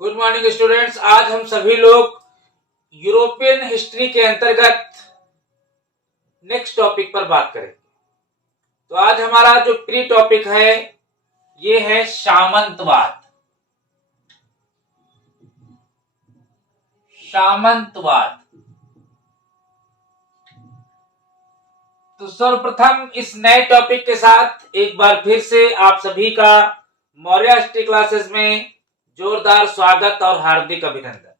Good morning students. आज हम सभी लोग यूरोपियन हिस्ट्री के अंतर्गत नेक्स्ट टॉपिक पर बात करेंगे। तो आज हमारा जो प्री टॉपिक है ये है सामंतवाद। सामंतवाद। तो सर्वप्रथम इस नए टॉपिक के साथ एक बार फिर से आप सभी का मौर्य हिस्ट्री क्लासेस में जोरदार स्वागत और हार्दिक अभिनंदन।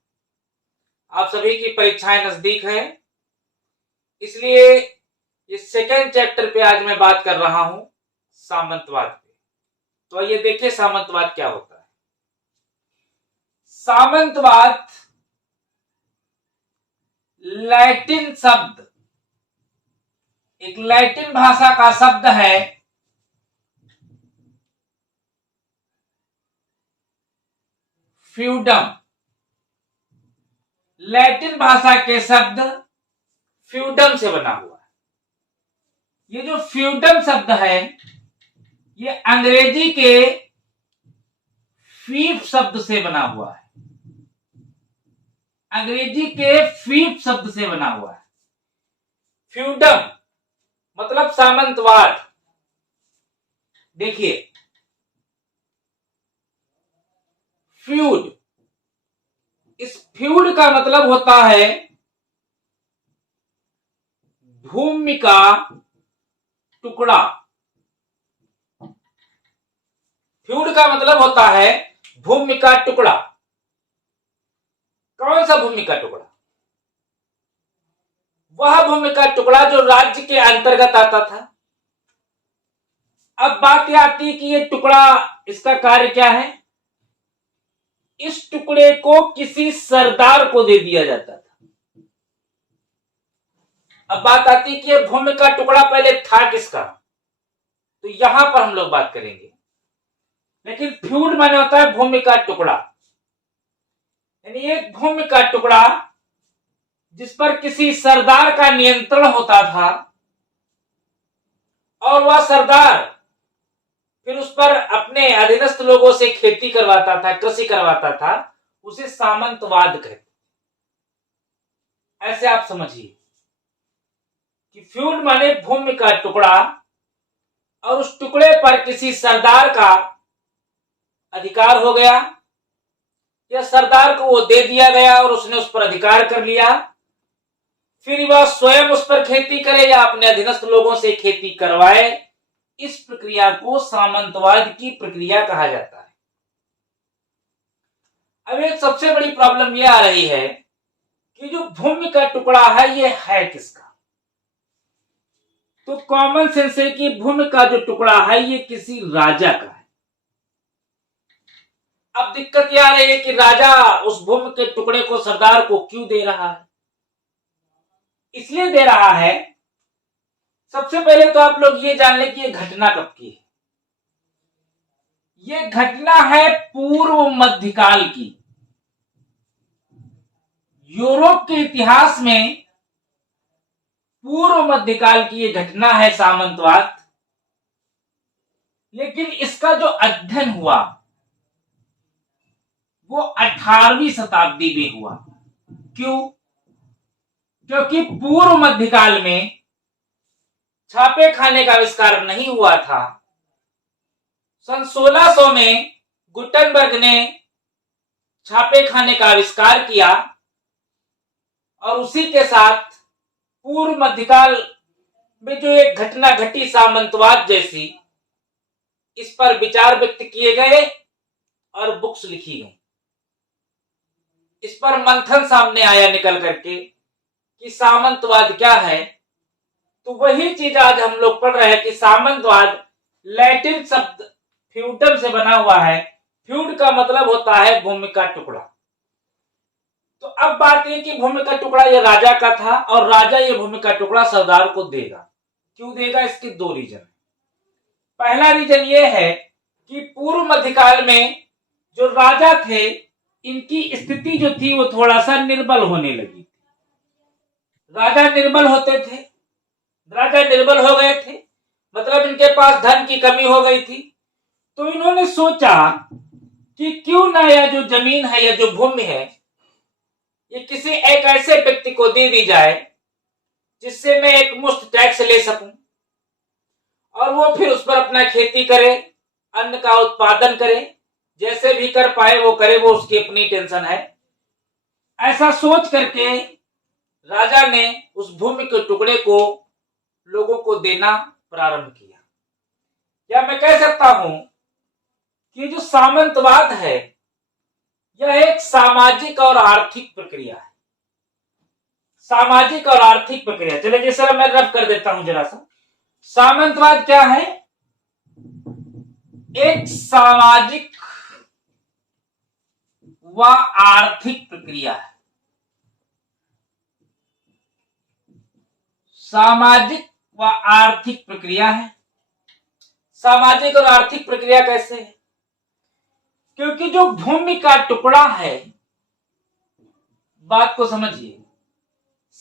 आप सभी की परीक्षाएं नजदीक है, इसलिए इस सेकेंड चैप्टर पे आज मैं बात कर रहा हूं सामंतवाद पे। तो ये देखिए सामंतवाद क्या होता है। सामंतवाद लैटिन शब्द, एक लैटिन भाषा का शब्द है फ्यूडम। लैटिन भाषा के शब्द फ्यूडम से बना हुआ है। ये जो फ्यूडम शब्द है ये अंग्रेजी के फीफ शब्द से बना हुआ है। अंग्रेजी के फीफ शब्द से बना हुआ है। फ्यूडम मतलब सामंतवाद। देखिए फ्यूड, इस फ्यूड का मतलब होता है भूमि का टुकड़ा। फ्यूड का मतलब होता है भूमि का टुकड़ा। कौन सा भूमि का टुकड़ा? वह भूमि का टुकड़ा जो राज्य के अंतर्गत आता था। अब बात यह आती है कि ये टुकड़ा, इसका कार्य क्या है? इस टुकड़े को किसी सरदार को दे दिया जाता था। अब बात आती है कि ये भूमि का टुकड़ा पहले था किसका, तो यहां पर हम लोग बात करेंगे। लेकिन फ्यूड माने होता है भूमि का टुकड़ा, यानी एक भूमि का टुकड़ा जिस पर किसी सरदार का नियंत्रण होता था और वह सरदार फिर उस पर अपने अधीनस्थ लोगों से खेती करवाता था, कृषि करवाता था। उसे सामंतवाद कहते। ऐसे आप समझिए कि फ्यूड माने भूमि का टुकड़ा और उस टुकड़े पर किसी सरदार का अधिकार हो गया या सरदार को वो दे दिया गया और उसने उस पर अधिकार कर लिया। फिर वह स्वयं उस पर खेती करे या अपने अधीनस्थ लोगों से खेती करवाए। इस प्रक्रिया को सामंतवाद की प्रक्रिया कहा जाता है। अब एक सबसे बड़ी प्रॉब्लम यह आ रही है कि जो भूमि का टुकड़ा है ये है किसका? तो कॉमन सेंस है कि भूमि का जो टुकड़ा है ये किसी राजा का है। अब दिक्कत यह आ रही है कि राजा उस भूमि के टुकड़े को सरदार को क्यों दे रहा है? इसलिए दे रहा है, सबसे पहले तो आप लोग ये जान लें कि ये घटना कब की है। ये घटना है पूर्व मध्यकाल की। यूरोप के इतिहास में पूर्व मध्यकाल की ये घटना है सामंतवाद। लेकिन इसका जो अध्ययन हुआ वो 18वीं शताब्दी में हुआ। क्यों? क्योंकि पूर्व मध्यकाल में छापे खाने का आविष्कार नहीं हुआ था। सन 1600 में गुटेनबर्ग ने छापे खाने का आविष्कार किया और उसी के साथ पूर्व मध्यकाल में जो एक घटना घटी सामंतवाद जैसी, इस पर विचार व्यक्त किए गए और बुक्स लिखी गई। इस पर मंथन सामने आया निकल करके कि सामंतवाद क्या है। तो वही चीज आज हम लोग पढ़ रहे हैं कि सामंतवाद लैटिन शब्द फ्यूडम से बना हुआ है। फ्यूड का मतलब होता है भूमि का टुकड़ा। तो अब बात यह कि भूमि का टुकड़ा ये राजा का था और राजा ये भूमि का टुकड़ा सरदार को देगा। क्यों देगा? इसके दो रीजन। पहला रीजन ये है कि पूर्व मध्यकाल में जो राजा थे इनकी स्थिति जो थी वो थोड़ा सा निर्बल होने लगी। राजा निर्बल होते थे, राजा निर्बल हो गए थे, मतलब इनके पास धन की कमी हो गई थी। तो इन्होंने सोचा कि क्यों ना यह जो जमीन है या जो भूमि है ये किसी एक ऐसे व्यक्ति को दे दी जाए जिससे मैं एक मुफ्त टैक्स ले सकूं और वो फिर उस पर अपना खेती करे, अन्न का उत्पादन करे, जैसे भी कर पाए वो करे, वो उसकी अपनी टेंशन है। ऐसा सोच करके राजा ने उस भूमि के टुकड़े को लोगों को देना प्रारंभ किया। या मैं कह सकता हूं कि जो सामंतवाद है यह एक सामाजिक और आर्थिक प्रक्रिया है। सामाजिक और आर्थिक प्रक्रिया, चलिए जैसे मैं रब कर देता हूं जरा सा। सामंतवाद क्या है? एक सामाजिक व आर्थिक प्रक्रिया है। सामाजिक व आर्थिक प्रक्रिया है। सामाजिक और आर्थिक प्रक्रिया कैसे है? क्योंकि जो भूमि का टुकड़ा है, बात को समझिए,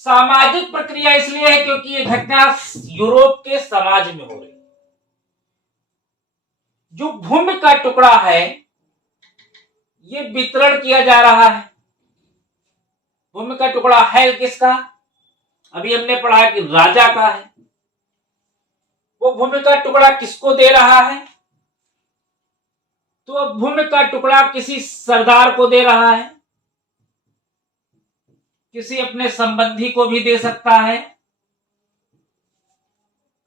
सामाजिक प्रक्रिया इसलिए है क्योंकि ये घटना यूरोप के समाज में हो रही है। जो भूमि का टुकड़ा है ये वितरण किया जा रहा है। भूमि का टुकड़ा है किसका? अभी हमने पढ़ा कि राजा का है। वो भूमि का टुकड़ा किसको दे रहा है? तो भूमि का टुकड़ा किसी सरदार को दे रहा है, किसी अपने संबंधी को भी दे सकता है,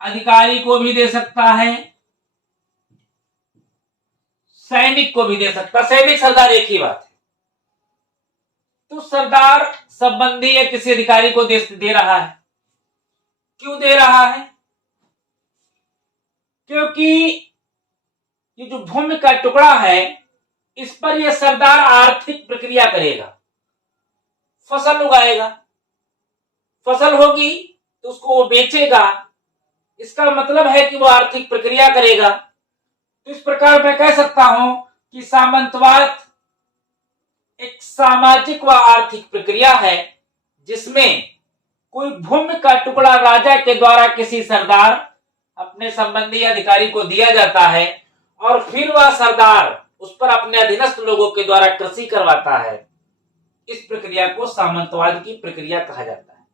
अधिकारी को भी दे सकता है, सैनिक को भी दे सकता। सैनिक सरदार एक ही बात है। तो सरदार संबंधी या किसी अधिकारी को दे रहा है। क्यों दे रहा है? क्योंकि ये जो भूमि का टुकड़ा है इस पर यह सरदार आर्थिक प्रक्रिया करेगा, फसल उगाएगा, फसल होगी तो उसको वो बेचेगा। इसका मतलब है कि वो आर्थिक प्रक्रिया करेगा। तो इस प्रकार मैं कह सकता हूं कि सामंतवाद एक सामाजिक व आर्थिक प्रक्रिया है जिसमें कोई भूमि का टुकड़ा राजा के द्वारा किसी सरदार, अपने संबंधी अधिकारी को दिया जाता है और फिर वह सरदार उस पर अपने अधीनस्थ लोगों के द्वारा कृषि करवाता है। इस प्रक्रिया को सामंतवाद की प्रक्रिया कहा जाता है।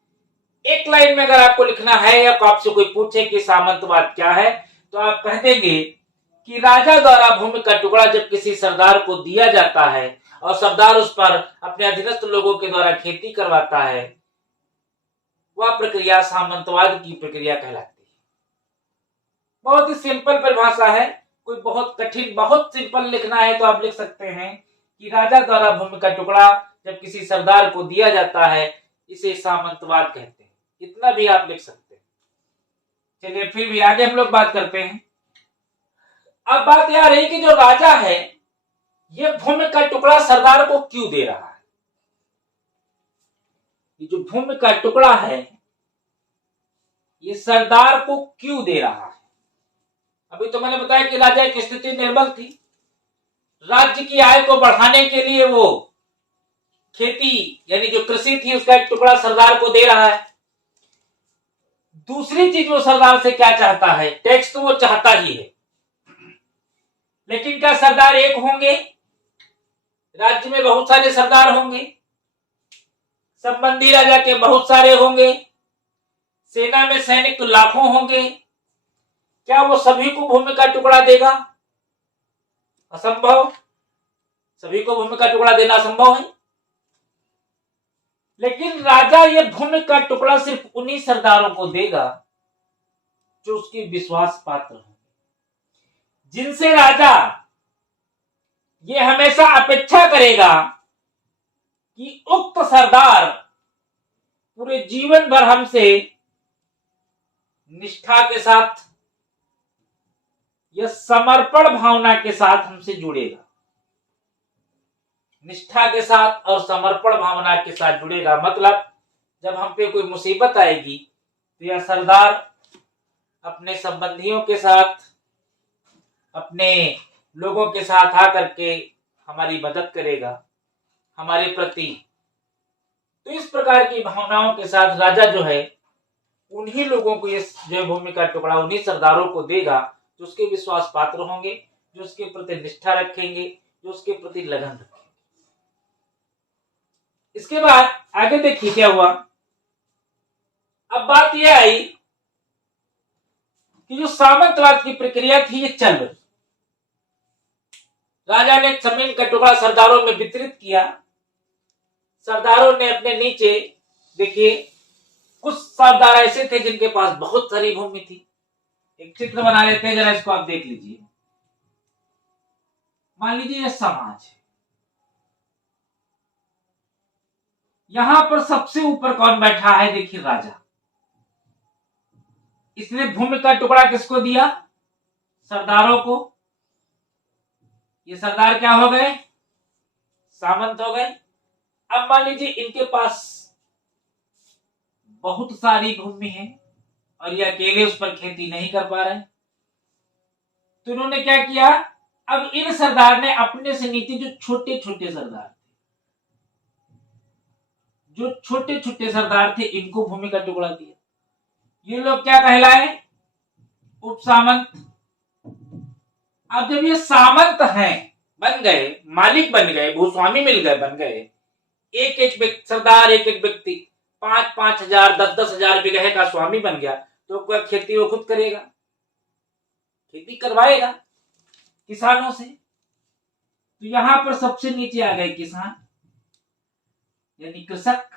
एक लाइन में अगर आपको लिखना है या आपसे कोई पूछे कि सामंतवाद क्या है तो आप कह देंगे कि राजा द्वारा भूमि का टुकड़ा जब किसी सरदार को दिया जाता है और सरदार उस पर अपने अधीनस्थ लोगों के द्वारा खेती करवाता है, वह प्रक्रिया सामंतवाद की प्रक्रिया कहलाती है। बहुत ही सिंपल परिभाषा है। कोई बहुत कठिन, बहुत सिंपल लिखना है तो आप लिख सकते हैं कि राजा द्वारा भूमि का टुकड़ा जब किसी सरदार को दिया जाता है इसे सामंतवाद कहते हैं। इतना भी आप लिख सकते हैं। चलिए फिर भी आगे हम लोग बात करते हैं। अब बात यह रही कि जो राजा है ये भूमि का टुकड़ा सरदार को क्यों दे रहा है? ये जो भूमि का टुकड़ा है ये सरदार को क्यों दे रहा है? अभी तो मैंने बताया कि राजा की स्थिति निर्बल थी। राज्य की आय को बढ़ाने के लिए वो खेती यानी जो कृषि थी उसका एक टुकड़ा सरदार को दे रहा है। दूसरी चीज वो सरदार से क्या चाहता है? टैक्स तो वो चाहता ही है, लेकिन क्या सरदार एक होंगे? राज्य में बहुत सारे सरदार होंगे, संबंधी राजा के बहुत सारे होंगे, सेना में सैनिक तो लाखों होंगे। क्या वो सभी को भूमि का टुकड़ा देगा? असंभव। सभी को भूमि का टुकड़ा देना असंभव है। लेकिन राजा ये भूमि का टुकड़ा सिर्फ उन्हीं सरदारों को देगा जो उसके विश्वास पात्र होंगे, जिनसे राजा ये हमेशा अपेक्षा करेगा कि उक्त सरदार पूरे जीवन भर हमसे निष्ठा के साथ या समर्पण भावना के साथ हमसे जुड़ेगा। निष्ठा के साथ और समर्पण भावना के साथ जुड़ेगा। मतलब जब हम पे कोई मुसीबत आएगी तो यह सरदार अपने संबंधियों के साथ, अपने लोगों के साथ आकर के हमारी मदद करेगा, हमारे प्रति। तो इस प्रकार की भावनाओं के साथ राजा जो है उन्हीं लोगों को ये जो भूमि का टुकड़ा उन्हीं सरदारों को देगा जो उसके विश्वास पात्र होंगे, जो उसके प्रति निष्ठा रखेंगे, जो उसके प्रति लगन रखे। इसके बाद आगे देखिए क्या हुआ। अब बात यह आई कि जो सामंतवाद की प्रक्रिया थी ये चल रही। राजा ने जमीन का टुकड़ा सरदारों में वितरित किया। सरदारों ने अपने नीचे, देखिए कुछ सरदार ऐसे थे जिनके पास बहुत सारी भूमि थी। एक चित्र बना लेते हैं, जरा इसको आप देख लीजिए। मान लीजिए यह समाज है, यहां पर सबसे ऊपर कौन बैठा है, देखिए राजा। इसने भूमि का टुकड़ा किसको दिया, सरदारों को। ये सरदार क्या हो गए, सामंत हो गए। अब मान लीजिए इनके पास बहुत सारी भूमि है और ये अकेले उस पर खेती नहीं कर पा रहे, तो उन्होंने क्या किया, अब इन सरदार ने अपने से नीचे जो छोटे छोटे सरदार थे, जो छोटे छोटे सरदार थे, इनको भूमि का टुकड़ा दिया। ये लोग क्या कहलाए, उपसामंत। अब जब ये सामंत हैं, बन गए, मालिक बन गए, भूस्वामी मिल गए, बन गए, एक एक सरदार, एक एक व्यक्ति 5-5 हजार 10-10 हजार बीघे का स्वामी बन गया, तो क्या खेती वो खुद करेगा, खेती करवाएगा किसानों से। तो यहां पर सबसे नीचे आ गए किसान, यानी कृषक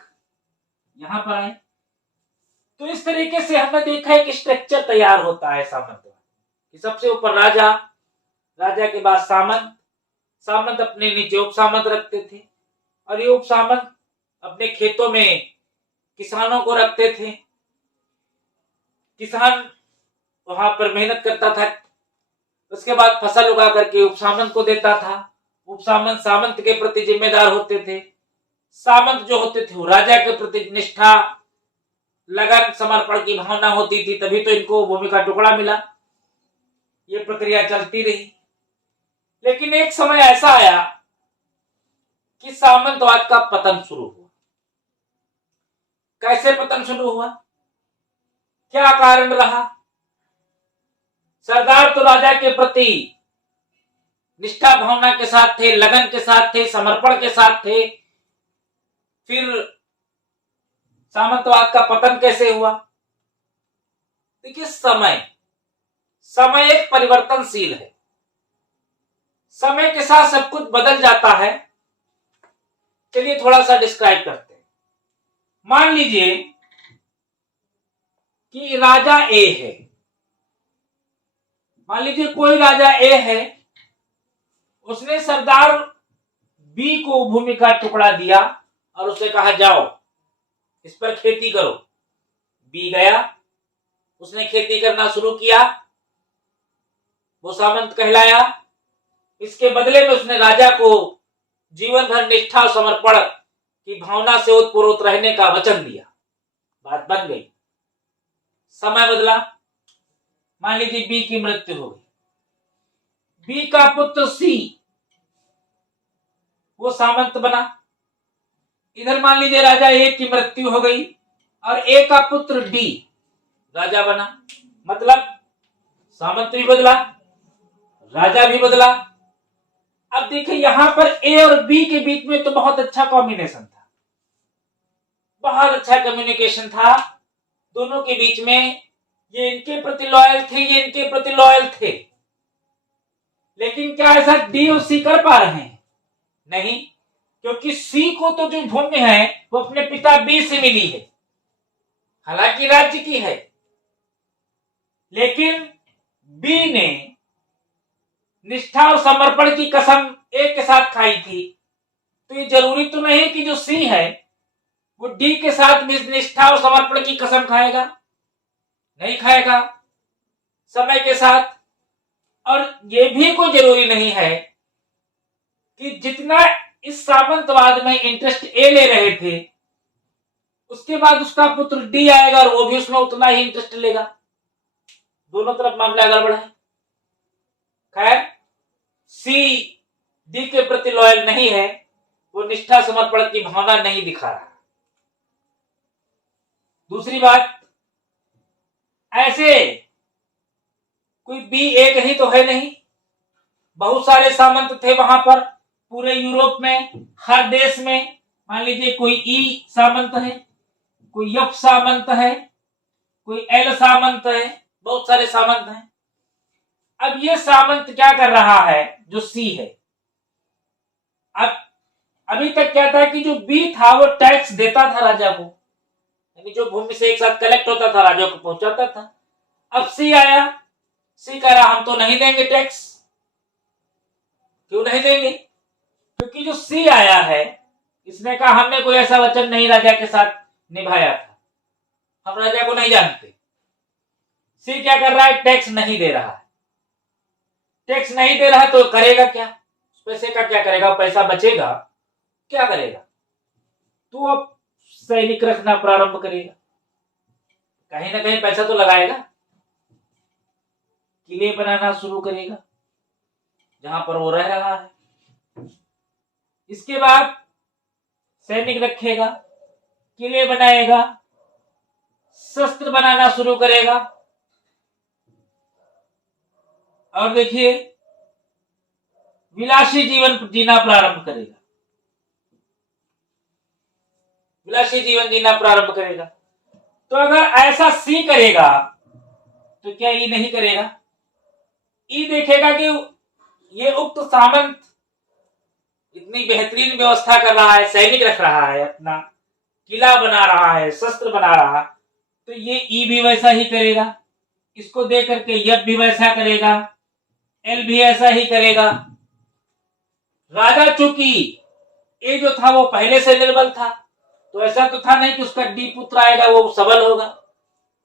यहां पर आए। तो इस तरीके से हमने देखा है कि स्ट्रक्चर तैयार होता है सामंतवाद कि सबसे ऊपर राजा, राजा के बाद सामंत, सामंत अपने नीचे उपसामंत रखते थे, और ये उपसामंत अपने खेतों में किसानों को रखते थे। किसान वहां पर मेहनत करता था, उसके बाद फसल उगा करके उपसामंत को देता था। उपसामंत सामंत के प्रति जिम्मेदार होते थे। सामंत जो होते थे वो राजा के प्रति निष्ठा, लगन, समर्पण की भावना होती थी, तभी तो इनको भूमि का टुकड़ा मिला। ये प्रक्रिया चलती रही। लेकिन एक समय ऐसा आया कि सामंतवाद का पतन शुरू हुआ। कैसे पतन शुरू हुआ, क्या कारण रहा। सरदार तो राजा के प्रति निष्ठा भावना के साथ थे, लगन के साथ थे, समर्पण के साथ थे। फिर सामंतवाद का पतन कैसे हुआ, देखिए समय एक परिवर्तनशील है, समय के साथ सब कुछ बदल जाता है। चलिए थोड़ा सा डिस्क्राइब करते हैं। मान लीजिए कि राजा ए है, मान लीजिए कोई राजा ए है, उसने सरदार बी को भूमि का टुकड़ा दिया और उसे कहा जाओ इस पर खेती करो। बी गया, उसने खेती करना शुरू किया, वो सामंत कहलाया। इसके बदले में उसने राजा को जीवन भर निष्ठा और समर्पण की भावना से ओतप्रोत रहने का वचन दिया। बात बन गई। समय बदला, मान लीजिए बी की मृत्यु हो गई, बी का पुत्र सी वो सामंत बना। इधर मान लीजिए राजा ए की मृत्यु हो गई और ए का पुत्र डी राजा बना। मतलब सामंत भी बदला, राजा भी बदला। अब देखिए यहां पर ए और बी के बीच में तो बहुत अच्छा कॉम्बिनेशन था, बहुत अच्छा कम्युनिकेशन था दोनों के बीच में। ये इनके प्रति लॉयल थे, ये इनके प्रति लॉयल थे। लेकिन क्या ऐसा डी और सी कर पा रहे हैं, नहीं, क्योंकि सी को तो जो भूमि है वो अपने पिता बी से मिली है, हालांकि राज्य की है, लेकिन बी ने निष्ठा और समर्पण की कसम ए के साथ खाई थी। तो ये जरूरी तो नहीं कि जो सी है वो डी के साथ भी निष्ठा और समर्पण की कसम खाएगा, नहीं खाएगा समय के साथ। और ये भी कोई जरूरी नहीं है कि जितना इस सामंतवाद में इंटरेस्ट ए ले रहे थे, उसके बाद उसका पुत्र डी आएगा और वो भी उसमें उतना ही इंटरेस्ट लेगा। दोनों तरफ मामला गड़बड़ है। खैर, सी डी के प्रति लॉयल नहीं है, वो निष्ठा समर्पण की भावना नहीं दिखा रहा। दूसरी बात, ऐसे कोई बी एक ही तो है नहीं, बहुत सारे सामंत थे वहां पर, पूरे यूरोप में, हर देश में। मान लीजिए कोई ई सामंत है, कोई एफ सामंत है, कोई एल सामंत है, बहुत सारे सामंत हैं। अब ये सामंत क्या कर रहा है, जो सी है, अब अभी तक क्या था कि जो बी था वो टैक्स देता था राजा को, यानी जो भूमि से एक साथ कलेक्ट होता था राजा को पहुंचाता था। अब सी आया, सी कह रहा हम तो नहीं देंगे टैक्स। क्यों नहीं देंगे? क्योंकि जो सी आया है इसने कहा हमने कोई ऐसा वचन नहीं राजा के साथ निभाया था, हम राजा को नहीं जानते। सी क्या कर रहा है, टैक्स नहीं दे रहा है। टैक्स नहीं दे रहा है तो करेगा क्या, उस पैसे का क्या करेगा, पैसा बचेगा क्या करेगा, तो अब सैनिक रखना प्रारंभ करेगा, कहीं ना कहीं पैसा तो लगाएगा, किले बनाना शुरू करेगा जहां पर वो रह रहा है। इसके बाद सैनिक रखेगा, किले बनाएगा, शस्त्र बनाना शुरू करेगा, और देखिए विलासी जीवन जीना प्रारंभ करेगा, विलासी जीवन जीना प्रारंभ करेगा। तो अगर ऐसा सी करेगा तो क्या ई नहीं करेगा? ई देखेगा कि ये उक्त सामंत इतनी बेहतरीन व्यवस्था कर रहा है, सैनिक रख रहा है, अपना किला बना रहा है, शस्त्र बना रहा, तो ये ई भी वैसा ही करेगा। इसको देख करके यफ भी वैसा करेगा, एल भी ऐसा ही करेगा। राजा चूंकि ए जो था वो पहले से निर्बल था, तो ऐसा तो था नहीं कि उसका डी पुत्र आएगा वो सबल होगा,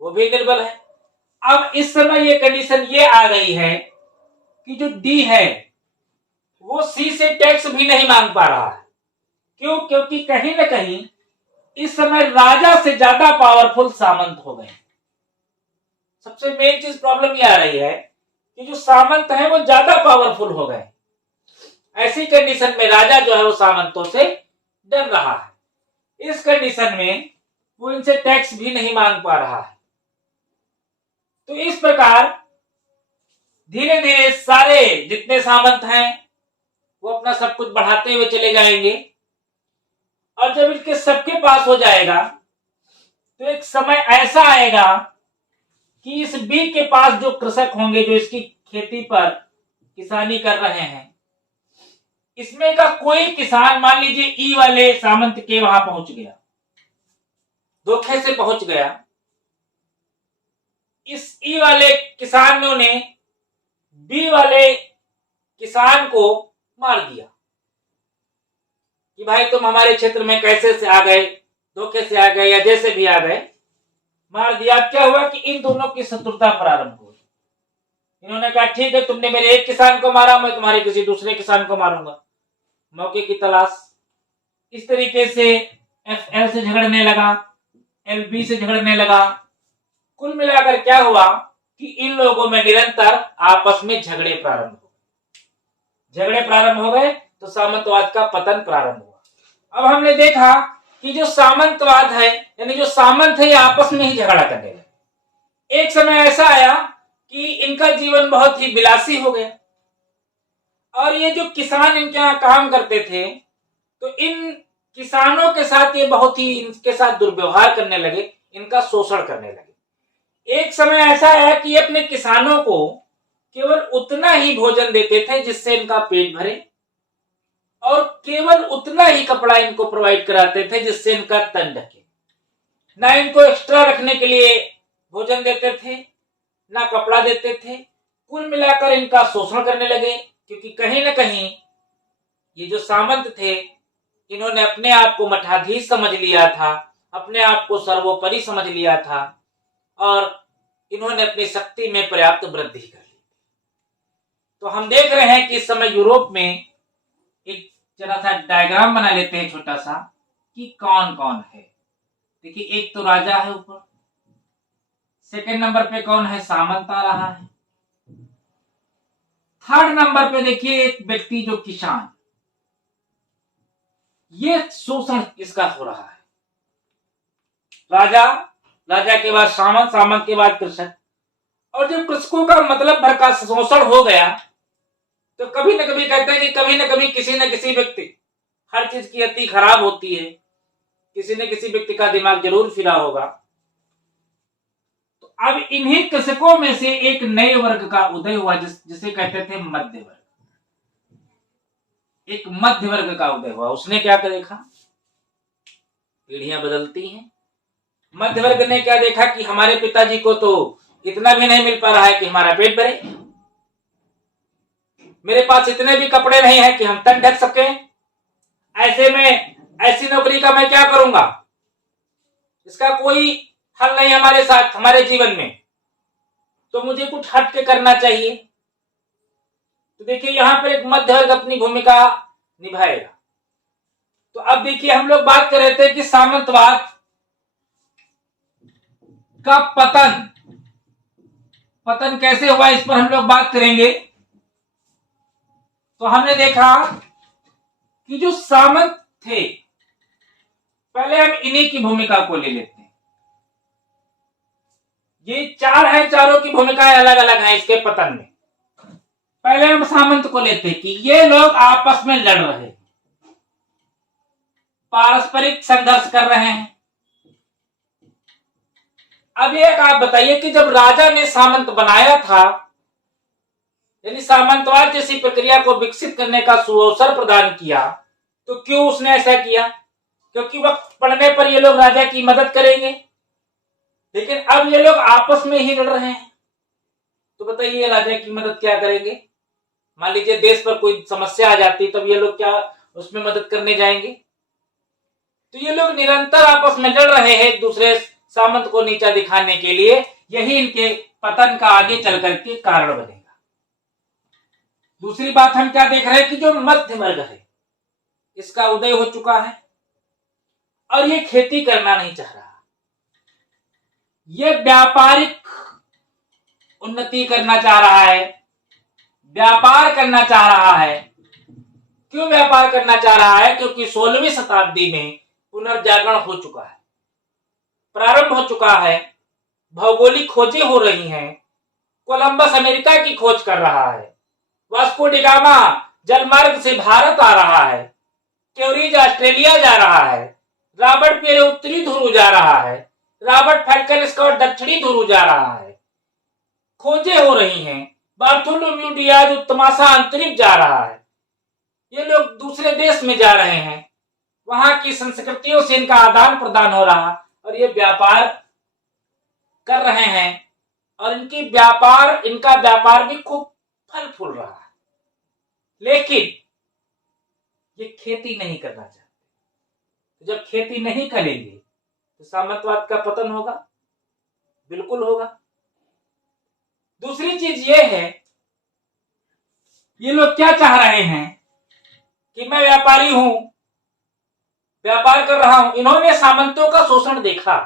वो भी निर्बल है। अब इस समय ये कंडीशन ये आ गई है कि जो डी है वो सी से टैक्स भी नहीं मांग पा रहा है। क्यों? क्योंकि कहीं ना कहीं इस समय राजा से ज्यादा पावरफुल सामंत हो गए। सबसे मेन चीज प्रॉब्लम ये आ रही है कि जो सामंत है वो ज्यादा पावरफुल हो गए। ऐसी कंडीशन में राजा जो है वो सामंतों से डर रहा है। इस कंडीशन में वो इनसे टैक्स भी नहीं मांग पा रहा है। तो इस प्रकार धीरे धीरे सारे जितने सामंत हैं वो अपना सब कुछ बढ़ाते हुए चले जाएंगे, और जब इनके सबके पास हो जाएगा तो एक समय ऐसा आएगा कि इस बी के पास जो कृषक होंगे, जो इसकी खेती पर किसानी कर रहे हैं, इसमें का कोई किसान मान लीजिए ई वाले सामंत के वहां पहुंच गया, धोखे से पहुंच गया, इस ई वाले किसानों ने बी वाले किसान को मार दिया कि भाई तुम हमारे क्षेत्र में कैसे से आ गए, धोखे से आ गए या जैसे भी आ गए, मार दिया। क्या हुआ कि इन दोनों की शत्रुता प्रारंभ हुई। इन्होंने कहा ठीक है, तुमने मेरे एक किसान को मारा, मैं तुम्हारे किसी दूसरे किसान को मारूंगा, मौके की तलाश। इस तरीके से एफ एल से झगड़ने लगा, एल बी से झगड़ने लगा। कुल मिलाकर क्या हुआ कि इन लोगों में निरंतर आपस में झगड़े प्रारंभ हो गए। झगड़े प्रारंभ हो गए तो सामंतवाद का पतन प्रारंभ हुआ। अब हमने देखा कि जो सामंतवाद है, यानी जो सामंत है, ये आपस में ही झगड़ा करने लगे। एक समय ऐसा आया कि इनका जीवन बहुत ही विलासी हो गया, और ये जो किसान इनके यहाँ काम करते थे, तो इन किसानों के साथ ये बहुत ही इनके साथ दुर्व्यवहार करने लगे, इनका शोषण करने लगे। एक समय ऐसा आया कि अपने किसानों को केवल उतना ही भोजन देते थे जिससे इनका पेट भरे, और केवल उतना ही कपड़ा इनको प्रोवाइड कराते थे जिससे इनका तन ढके। ना इनको एक्स्ट्रा रखने के लिए भोजन देते थे, ना कपड़ा देते थे। कुल मिलाकर इनका शोषण करने लगे, क्योंकि कहीं ना कहीं ये जो सामंत थे इन्होंने अपने आप को मठाधीश समझ लिया था, अपने आप को सर्वोपरि समझ लिया था, और इन्होंने अपनी शक्ति में पर्याप्त वृद्धि कर ली। तो हम देख रहे हैं कि इस समय यूरोप में एक जरा सा डायग्राम बना लेते हैं छोटा सा कि कौन कौन है। देखिए, एक तो राजा है ऊपर, सेकंड नंबर पे कौन है, सामंत आ रहा है, थर्ड नंबर पे देखिए एक व्यक्ति जो किसान, ये शोषण इसका हो रहा है। राजा, राजा के बाद सामंत, सामंत के बाद कृषक, और जब कृषकों का मतलब भर का शोषण हो गया तो कभी न कभी कहते हैं कि कभी न कभी किसी न किसी व्यक्ति, हर चीज की अति खराब होती है, किसी न किसी व्यक्ति का दिमाग जरूर फिरा होगा। तो अब इन्हीं कृषकों में से एक नए वर्ग का उदय हुआ, जिसे कहते थे मध्य वर्ग। एक मध्य वर्ग का उदय हुआ। उसने क्या देखा, पीढ़ियां बदलती हैं। मध्य वर्ग ने क्या देखा कि हमारे पिताजी को तो इतना भी नहीं मिल पा रहा है कि हमारा पेट भरे, मेरे पास इतने भी कपड़े नहीं है कि हम तन ढक सके, ऐसे में ऐसी नौकरी का मैं क्या करूंगा, इसका कोई हल नहीं हमारे साथ, हमारे जीवन में, तो मुझे कुछ हट के करना चाहिए। तो देखिए यहां पर एक मध्य वर्ग अपनी भूमिका निभाएगा। तो अब देखिए हम लोग बात कर रहे थे कि सामंतवाद का पतन कैसे हुआ, इस पर हम लोग बात करेंगे। तो हमने देखा कि जो सामंत थे, पहले हम इन्हीं की भूमिका को ले लेते हैं। ये चार हैं, चारों की भूमिकाएं अलग अलग हैं इसके पतन में। पहले हम सामंत को लेते हैं कि ये लोग आपस में लड़ रहे हैं, पारस्परिक संघर्ष कर रहे हैं। अब एक आप बताइए कि जब राजा ने सामंत बनाया था, यानी सामंतवाद जैसी प्रक्रिया को विकसित करने का सुअवसर प्रदान किया, तो क्यों उसने ऐसा किया? क्योंकि वक्त पड़ने पर ये लोग राजा की मदद करेंगे। लेकिन अब ये लोग आपस में ही लड़ रहे हैं, तो बताइए राजा की मदद क्या करेंगे? मान लीजिए देश पर कोई समस्या आ जाती, तब ये लोग क्या उसमें मदद करने जाएंगे? तो ये लोग निरंतर आपस में लड़ रहे हैं एक दूसरे सामंत को नीचा दिखाने के लिए। यही इनके पतन का आगे चल करके कारण बनेगा। दूसरी बात हम क्या देख रहे हैं कि जो मध्य वर्ग है, इसका उदय हो चुका है और ये खेती करना नहीं चाह रहा, ये व्यापारिक उन्नति करना चाह रहा है, व्यापार करना चाह रहा है। क्यों व्यापार करना चाह रहा है? क्योंकि 16वीं शताब्दी में पुनर्जागरण हो चुका है, प्रारंभ हो चुका है, भौगोलिक खोजें हो रही हैं। कोलंबस अमेरिका की खोज कर रहा है, वास्को डी गामा जलमार्ग से भारत आ रहा है, क्यूरीज ऑस्ट्रेलिया जा रहा है, रॉबर्ट पेरे उत्तरी ध्रुव जा रहा है, रॉबर्ट फैल्कन स्कॉट दक्षिणी ध्रुव जा रहा है। खोजें हो रही हैं। बार्थोलोम्यू डियाज उत्तमासा अंतरिक्ष जा रहा है। ये लोग दूसरे देश में जा रहे हैं, वहां की संस्कृतियों से इनका आदान प्रदान हो रहा, और ये व्यापार कर रहे हैं, और इनका व्यापार भी खूब फल फूल रहा है। लेकिन ये खेती नहीं करना चाहते। जब खेती नहीं करेंगे तो सामंतवाद का पतन होगा, बिल्कुल होगा। दूसरी चीज ये है, ये लोग क्या चाह रहे हैं कि मैं व्यापारी हूं, व्यापार कर रहा हूं। इन्होंने सामंतों का शोषण देखा,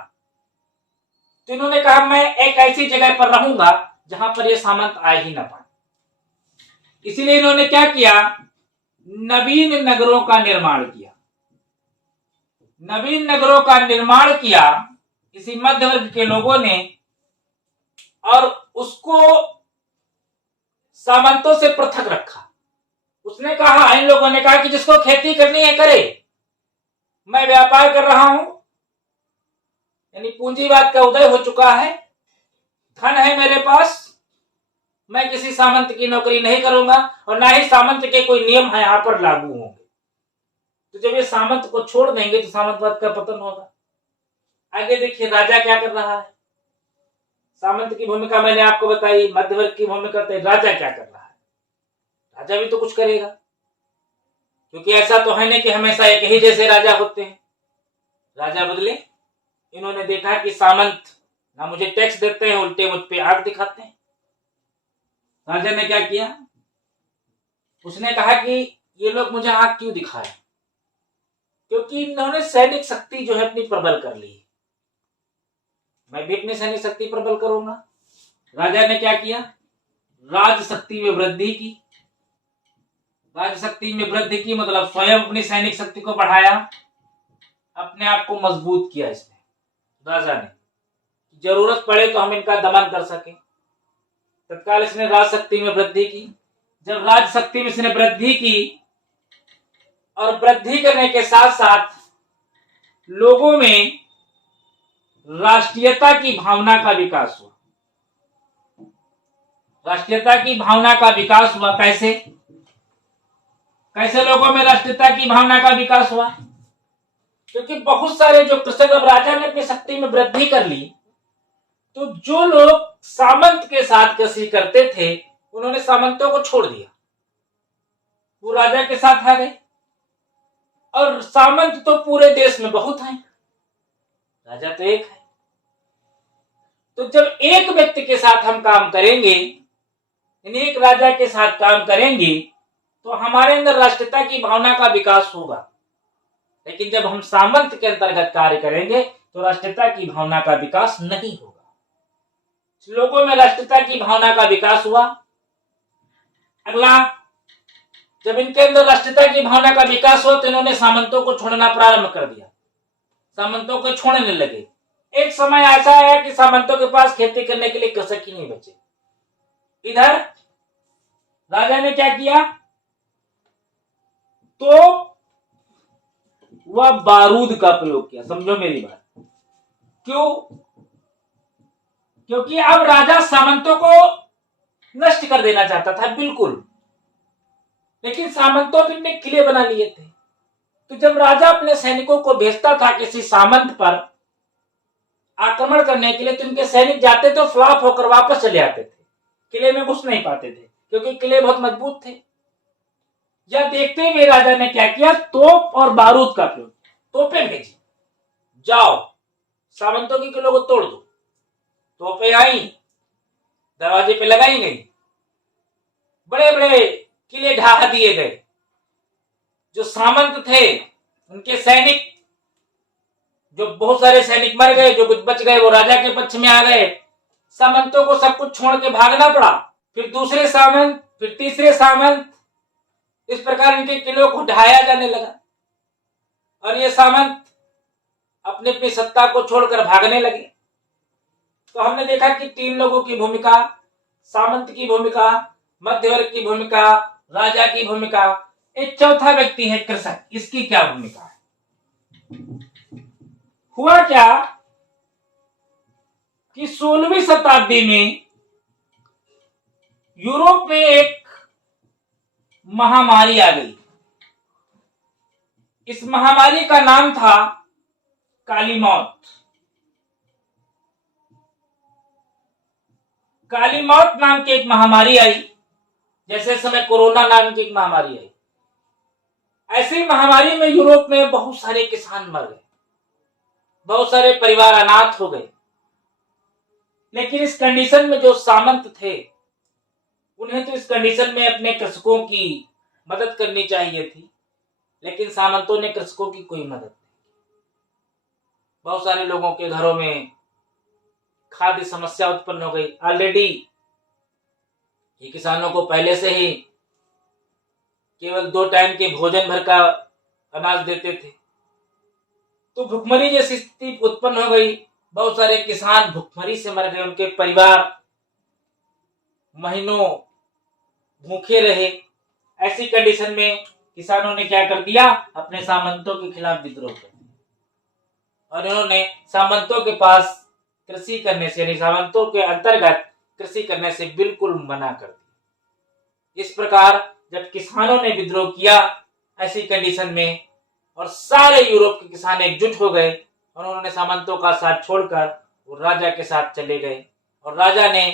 तो इन्होंने कहा मैं एक ऐसी जगह पर रहूंगा जहां पर ये सामंत आ ही ना पाए। इसीलिए इन्होंने क्या किया, नवीन नगरों का निर्माण किया। नवीन नगरों का निर्माण किया इसी मध्य वर्ग के लोगों ने, और उसको सामंतों से पृथक रखा। उसने कहा, इन लोगों ने कहा कि जिसको खेती करनी है करे, मैं व्यापार कर रहा हूं, यानी पूंजीवाद का उदय हो चुका है, धन है मेरे पास, मैं किसी सामंत की नौकरी नहीं करूंगा, और ना ही सामंत के कोई नियम है यहां पर लागू होंगे। तो जब ये सामंत को छोड़ देंगे तो सामंतवाद का पतन होगा। आगे देखिए राजा क्या कर रहा है। सामंत की भूमिका मैंने आपको बताई, मध्यवर्ग की भूमिका, राजा क्या कर रहा है? राजा भी तो कुछ करेगा, क्योंकि ऐसा तो है नहीं कि हमेशा एक ही जैसे राजा होते हैं। राजा बदले। इन्होंने देखा कि सामंत ना मुझे टैक्स देते हैं, उल्टे मुझ पे आग दिखाते हैं। राजा ने क्या किया, उसने कहा कि ये लोग मुझे आग क्यों दिखाए, क्योंकि इन्होंने सैनिक शक्ति जो है अपनी प्रबल कर ली, मैं भी अपनी सैनिक शक्ति प्रबल करूंगा। राजा ने क्या किया, राज शक्ति में वृद्धि की। राज शक्ति में वृद्धि की मतलब स्वयं अपनी सैनिक शक्ति को बढ़ाया, अपने आप को मजबूत किया। इसने राजा ने जरूरत पड़े तो हम इनका दमन कर सके, तत्काल इसने राज शक्ति में वृद्धि की। जब राज शक्ति में इसने वृद्धि की और वृद्धि करने के साथ साथ लोगों में राष्ट्रीयता की भावना का विकास हुआ। राष्ट्रीयता की भावना का विकास हुआ कैसे? कैसे लोगों में राष्ट्रीयता की भावना का विकास हुआ? क्योंकि बहुत सारे जो कृषक, अब राजा ने अपनी शक्ति में वृद्धि कर ली, तो जो लोग सामंत के साथ कृषि करते थे उन्होंने सामंतों को छोड़ दिया, वो राजा के साथ आ गए। और सामंत तो पूरे देश में बहुत हैं, राजा तो एक है। तो जब एक व्यक्ति के साथ हम काम करेंगे, एक राजा के साथ काम करेंगे, तो हमारे अंदर राष्ट्रीयता की भावना का विकास होगा। लेकिन जब हम सामंत के अंतर्गत कार्य करेंगे तो राष्ट्रीयता की भावना का विकास नहीं होगा। लोगों में राष्ट्रीयता की भावना का विकास हुआ। अगला, जब इनके अंदर राष्ट्रीयता की भावना का विकास हुआ तो इन्होंने सामंतों को छोड़ना प्रारंभ कर दिया, सामंतों को छोड़ने लगे। एक समय ऐसा आया कि सामंतों के पास खेती करने के लिए कृषक ही नहीं बचे। इधर राजा ने क्या किया, तो वह बारूद का प्रयोग किया। समझो मेरी बात। क्यों? क्योंकि अब राजा सामंतों को नष्ट कर देना चाहता था, बिल्कुल। लेकिन सामंतों ने किले बना लिए थे। तो जब राजा अपने सैनिकों को भेजता था किसी सामंत पर आक्रमण करने के लिए, तो उनके सैनिक जाते तो फ्लॉप होकर वापस चले आते थे, किले में घुस नहीं पाते थे, क्योंकि किले बहुत मजबूत थे। यह देखते हुए राजा ने क्या किया, तोप और बारूद का प्रयोग। तोपे भेजी, जाओ सामंतों की किलों को तोड़ दो। तोपे आई, दरवाजे पे लगाई गई, बड़े बड़े किले ढहा दिए गए। जो सामंत थे उनके सैनिक, जो बहुत सारे सैनिक मर गए, जो कुछ बच गए वो राजा के पक्ष में आ गए। सामंतों को सब कुछ छोड़ के भागना पड़ा। फिर दूसरे सामंत, फिर तीसरे सामंत, इस प्रकार इनके किलों को ढहाया जाने लगा। और ये सामंत अपनी अपनी सत्ता को छोड़कर भागने लगे। तो हमने देखा कि 3 लोगों की भूमिका, सामंत की भूमिका, मध्यवर्ग की भूमिका, राजा की भूमिका, एक चौथा व्यक्ति है कृषक। इसकी क्या भूमिका है? हुआ क्या कि 16वीं शताब्दी में यूरोप में एक महामारी आ गई। इस महामारी का नाम था काली मौत। काली मौत नाम की एक महामारी आई, जैसे समय कोरोना नाम की एक महामारी आई। ऐसी महामारी में यूरोप में बहुत सारे किसान मर गए, बहुत सारे परिवार अनाथ हो गए। लेकिन इस कंडीशन में जो सामंत थे उन्हें तो इस कंडीशन में अपने कृषकों की मदद करनी चाहिए थी, लेकिन सामंतों ने कृषकों की कोई मदद नहीं। बहुत सारे लोगों के घरों में खाद्य समस्या उत्पन्न हो गई। ऑलरेडी ये किसानों को पहले से ही केवल 2 टाइम के भोजन भर का अनाज देते थे, तो भुखमरी जैसी स्थिति उत्पन्न हो गई। बहुत सारे किसान भुखमरी से मर गए, उनके परिवार महीनों भूखे रहे। ऐसी कंडीशन में किसानों ने क्या कर दिया, अपने सामंतों के खिलाफ विद्रोह कर दिया और इन्होंने सामंतों के पास कृषि करने से, यानी सामंतों के अंतर्गत कृषि करने से बिल्कुल मना कर दिया। इस प्रकार जब किसानों ने विद्रोह किया ऐसी कंडीशन में, और सारे यूरोप के किसान एकजुट हो गए और उन्होंने सामंतों का साथ छोड़कर वो राजा के साथ चले गए। और राजा ने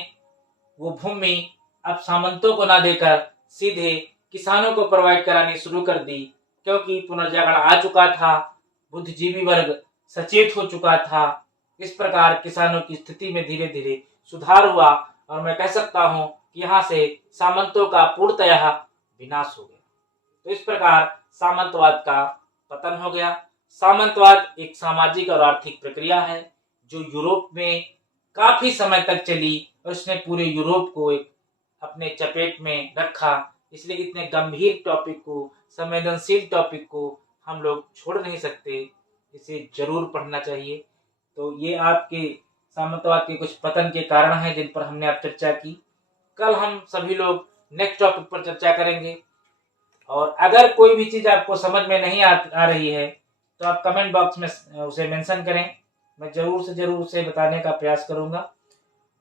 वो भूमि अब सामंतों को ना देकर सीधे किसानों को प्रोवाइड करानी शुरू कर दी, क्योंकि पुनर्जागरण आ चुका था, बुद्धिजीवी वर्ग सचेत हो चुका था। इस प्रकार किसानों की स्थिति में धीरे धीरे सुधार हुआ और मैं कह सकता हूं कि यहाँ से सामंतों का पूर्णतः विनाश हो गया। तो इस प्रकार सामंतवाद का पतन हो गया। सामंतवाद एक सामाजिक और आर्थिक प्रक्रिया है जो यूरोप में काफी समय तक चली और इसने पूरे यूरोप को एक अपने चपेट में रखा। इसलिए इतने गंभीर टॉपिक को, संवेदनशील टॉपिक को हम लोग छोड़ नहीं सकते, इसे जरूर पढ़ना चाहिए। तो ये आपके सामंतवाद के कुछ पतन के कारण हैं जिन पर हमने आज चर्चा की। कल हम सभी लोग नेक्स्ट टॉपिक पर चर्चा करेंगे। और अगर कोई भी चीज आपको समझ में नहीं आ रही है तो आप कमेंट बॉक्स में उसे मेंशन करें, मैं जरूर से जरूर उसे बताने का प्रयास करूंगा।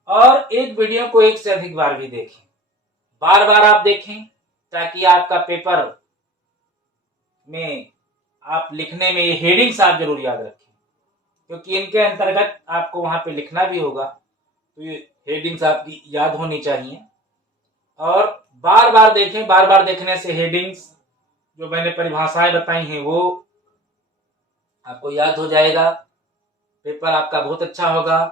और एक वीडियो को एक से अधिक बार भी देखें, बार बार आप देखें, ताकि आपका पेपर में आप लिखने में ये हेडिंग्स आप जरूर याद रखें, क्योंकि इनके अंतर्गत आपको वहां पे लिखना भी होगा, तो ये हेडिंग्स आपकी याद होनी चाहिए। और बार बार देखें, बार बार देखने से हेडिंग्स जो मैंने परिभाषाएं बताई हैं वो आपको याद हो जाएगा, पेपर आपका बहुत अच्छा होगा।